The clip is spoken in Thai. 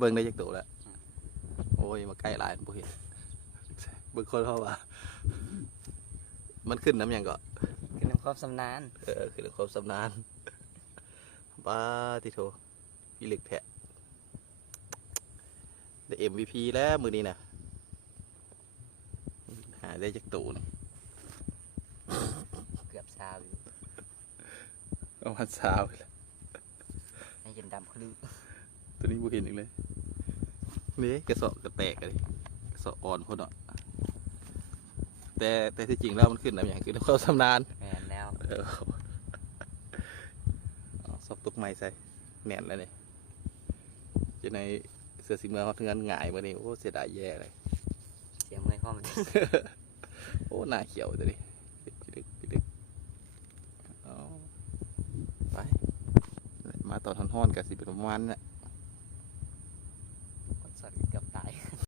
เบิ่งได้จักตัวแล้วโอ้ยมาใกล้หลายบ่เห็นเบิ่งคนเขาว่ามันขึ้นน้ำยังก็ คือน้ำความสำนาน ขึ้นน้ำความสำนานบ้าติโถอีหลึกแท้ได้ MVP แล้วมือนี้นะหาได้จักตัวนี่ เกือบซาวอยู่ เอาหันสาวเลย ให้เย็นดำคลือ ตัวนี้บ่เห็นอีกเลยนี่กระสอบกระแตกเลยกระสอบอ่อนพอเนาะแต่ที่จริงแล้วมันขึ้นน้ำอย่างคือน้ำความสำนาน แมนแล้ว เอาสอบตุกไม้ใส่แน่นแล้วเนี่ยจะในเสือสีเมืองเขาถึงงานหงายมานี่โอ้เสียดายแย่เลย เสียงไม่ห้อง โอ้หน้าเขียวตัวนี้ดึกเอาไปมาตอนท่อนๆกับสิเป็นประมาณนี้